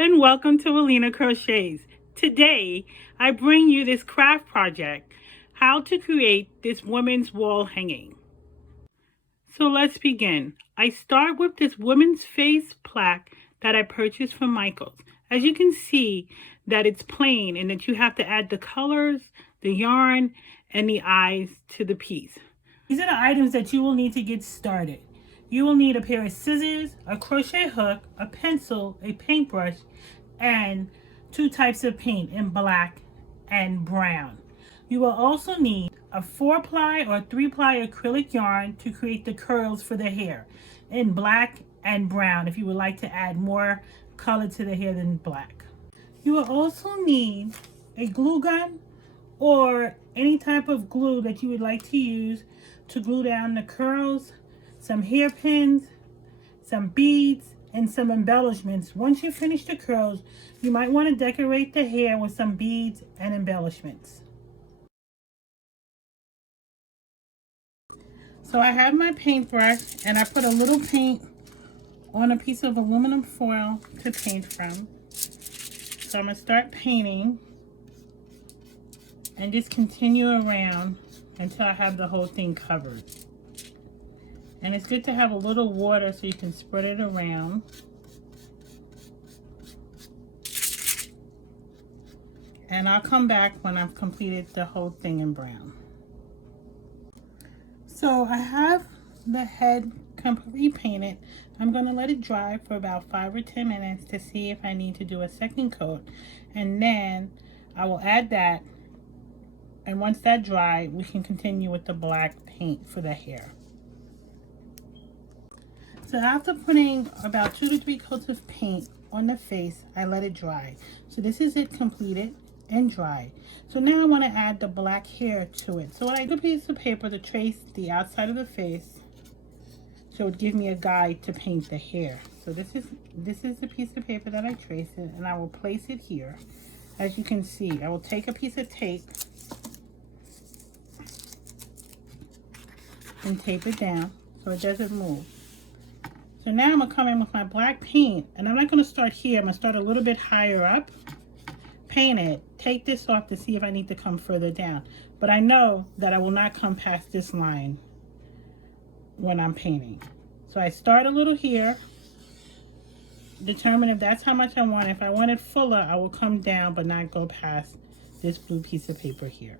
and welcome to Alina Crochets. Today, I bring you this craft project, how to create this women's wall hanging. So let's begin. I start with this women's face plaque that I purchased from Michael's. As you can see that it's plain and that you have to add the colors, the yarn, and the eyes to the piece. These are the items that you will need to get started. You will need a pair of scissors, a crochet hook, a pencil, a paintbrush, and 2 types of paint in black and brown. You will also need a 4-ply or 3-ply acrylic yarn to create the curls for the hair in black and brown if you would like to add more color to the hair than black. You will also need a glue gun or any type of glue that you would like to use to glue down the curls, some hairpins, some beads, and some embellishments. Once you finish the curls, you might want to decorate the hair with some beads and embellishments. So I have my paintbrush and I put a little paint on a piece of aluminum foil to paint from. So I'm going to start painting and just continue around until I have the whole thing covered. And it's good to have a little water so you can spread it around. And I'll come back when I've completed the whole thing in brown. So I have the head completely painted. I'm going to let it dry for about 5 or 10 minutes to see if I need to do a second coat. And then I will add that. And once that dries, we can continue with the black paint for the hair. So after putting about 2 to 3 coats of paint on the face, I let it dry. So this is it completed and dry. So now I want to add the black hair to it. So I took a piece of paper to trace the outside of the face, so it would give me a guide to paint the hair. So this is the piece of paper that I traced it, and I will place it here. As you can see, I will take a piece of tape and tape it down so it doesn't move. So now I'm going to come in with my black paint, and I'm not going to start here. I'm going to start a little bit higher up, paint it, take this off to see if I need to come further down. But I know that I will not come past this line when I'm painting. So I start a little here, determine if that's how much I want. If I want it fuller, I will come down but not go past this blue piece of paper here.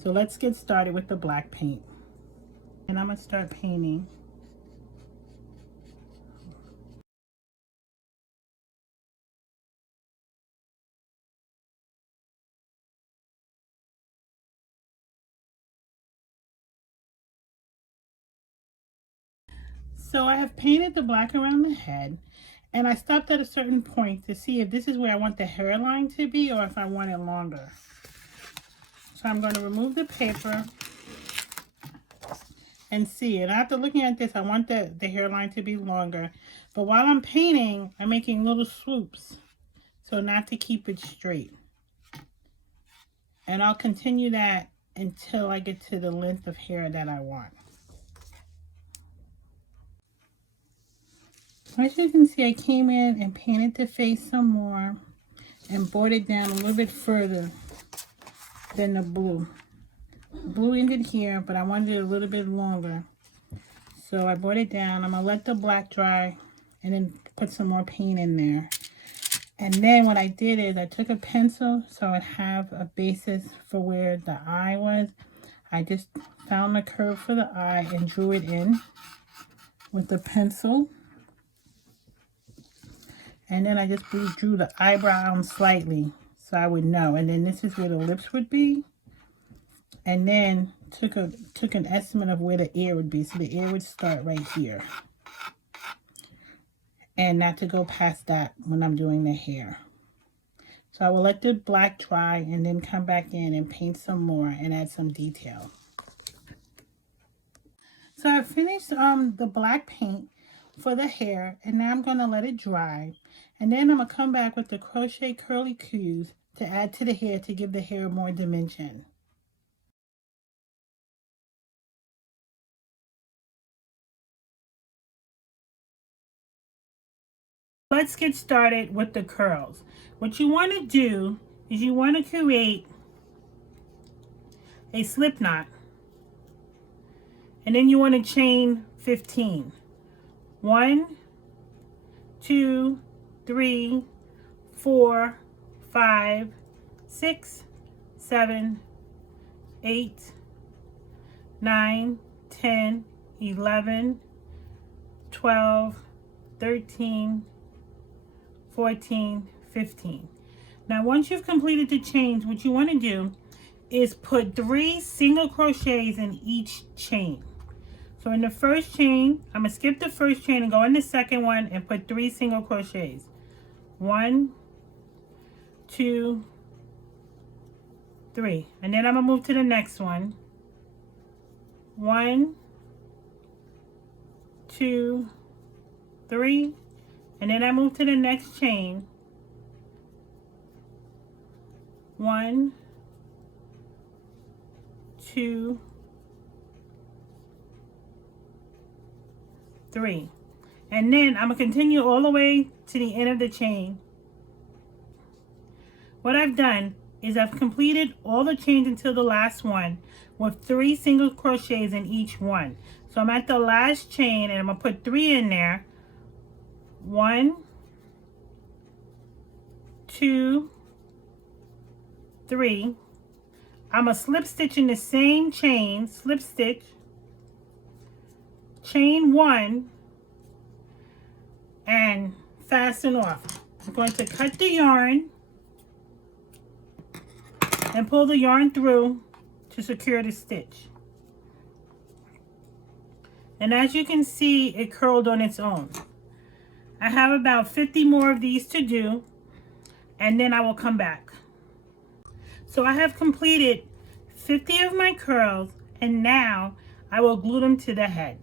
So let's get started with the black paint. And I'm going to start painting. So I have painted the black around the head, and I stopped at a certain point to see if this is where I want the hairline to be or if I want it longer. So I'm going to remove the paper and see. And after looking at this, I want the hairline to be longer. But while I'm painting, I'm making little swoops so not to keep it straight. And I'll continue that until I get to the length of hair that I want. As you can see, I came in and painted the face some more and brought it down a little bit further than the blue. Blue ended here, but I wanted it a little bit longer. So I brought it down. I'm going to let the black dry and then put some more paint in there. And then what I did is I took a pencil so I would have a basis for where the eye was. I just found the curve for the eye and drew it in with the pencil. And then I just drew the eyebrow slightly so I would know. And then this is where the lips would be. And then took an estimate of where the ear would be. So the ear would start right here. And not to go past that when I'm doing the hair. So I will let the black dry and then come back in and paint some more and add some detail. So I finished the black paint for the hair, and now I'm going to let it dry. And then I'm going to come back with the crochet curly cues to add to the hair to give the hair more dimension. Let's get started with the curls. What you want to do is you want to create a slip knot, and then you want to chain 15. 1, 2, 3, 4, 5, 6, 7, 8, 9, 10, 11, 12, 13, 14, 15. Now once you've completed the chains, what you want to do is put 3 single crochets in each chain. So in the first chain, I'm going to skip the first chain and go in the second one and put 3 single crochets. 1, 2, 3. And then I'm going to move to the next one. 1, 2, 3. And then I move to the next chain. 1, 2, 3. And then I'm going to continue all the way to the end of the chain. What I've done is I've completed all the chains until the last one with 3 single crochets in each one. So I'm at the last chain and I'm going to put 3 in there. 1, 2, 3. I'm going to slip stitch in the same chain, slip stitch, chain 1, and fasten off. I'm going to cut the yarn and pull the yarn through to secure the stitch. And as you can see, it curled on its own. I have about 50 more of these to do, and then I will come back. So I have completed 50 of my curls, and now I will glue them to the head.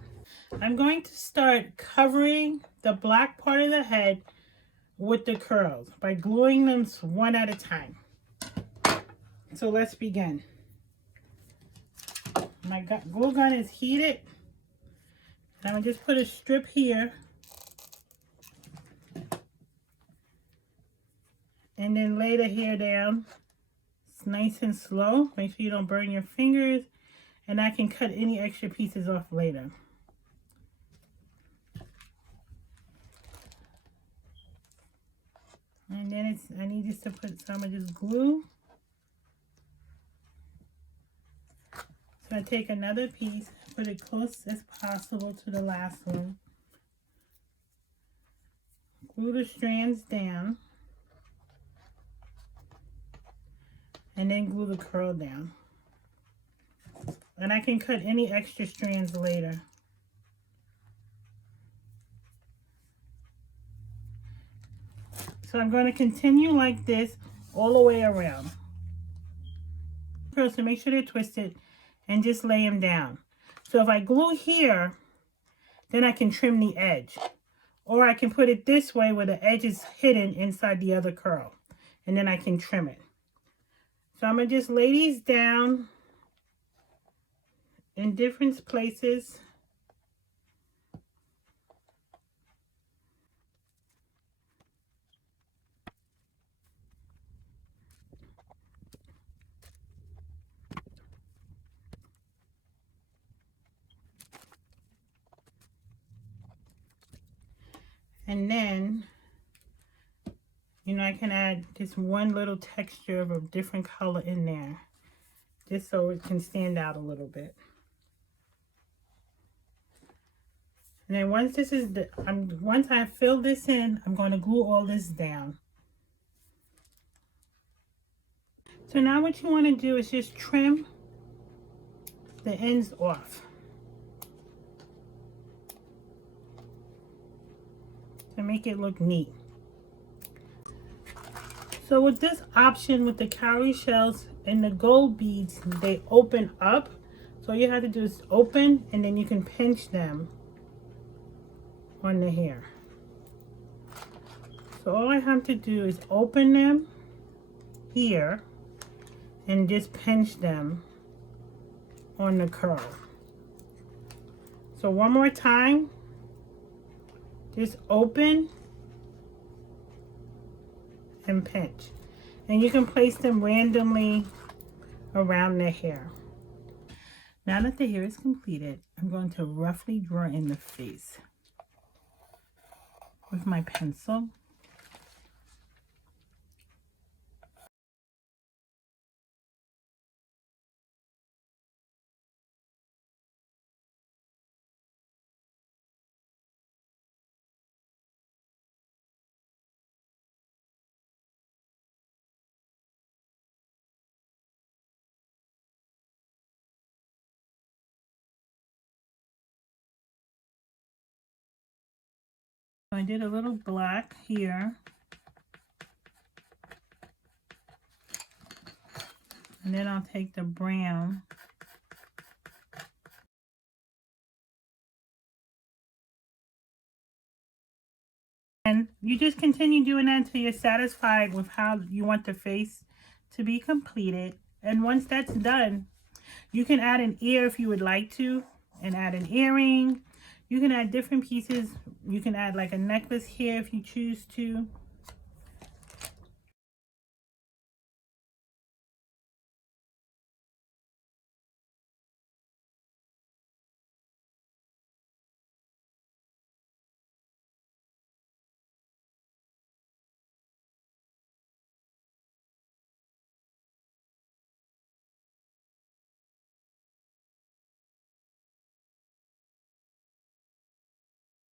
I'm going to start covering the black part of the head with the curls by gluing them one at a time. So let's begin. My glue gun is heated. I'm going to just put a strip here. And then lay the hair down. It's nice and slow. Make sure you don't burn your fingers. And I can cut any extra pieces off later. And then I need just to put some of this glue. So I take another piece, put it close as possible to the last one. Glue the strands down. And then glue the curl down. And I can cut any extra strands later. So I'm going to continue like this all the way around. So make sure they're twisted and just lay them down. So if I glue here, then I can trim the edge. Or I can put it this way where the edge is hidden inside the other curl. And then I can trim it. So I'm going to just lay these down in different places. And then, you know, I can add just one little texture of a different color in there, just so it can stand out a little bit. And then once this is once I fill this in, I'm going to glue all this down. So now what you want to do is just trim the ends off to make it look neat. So with this option with the cowrie shells and the gold beads, they open up. So all you have to do is open, and then you can pinch them on the hair. So all I have to do is open them here and just pinch them on the curl. So one more time, just open and pinch. And you can place them randomly around the hair. Now that the hair is completed, I'm going to roughly draw in the face with my pencil. I did a little black here. And then I'll take the brown. And you just continue doing that until you're satisfied with how you want the face to be completed. And once that's done, you can add an ear if you would like to, and add an earring. You can add different pieces. You can add like a necklace here if you choose to.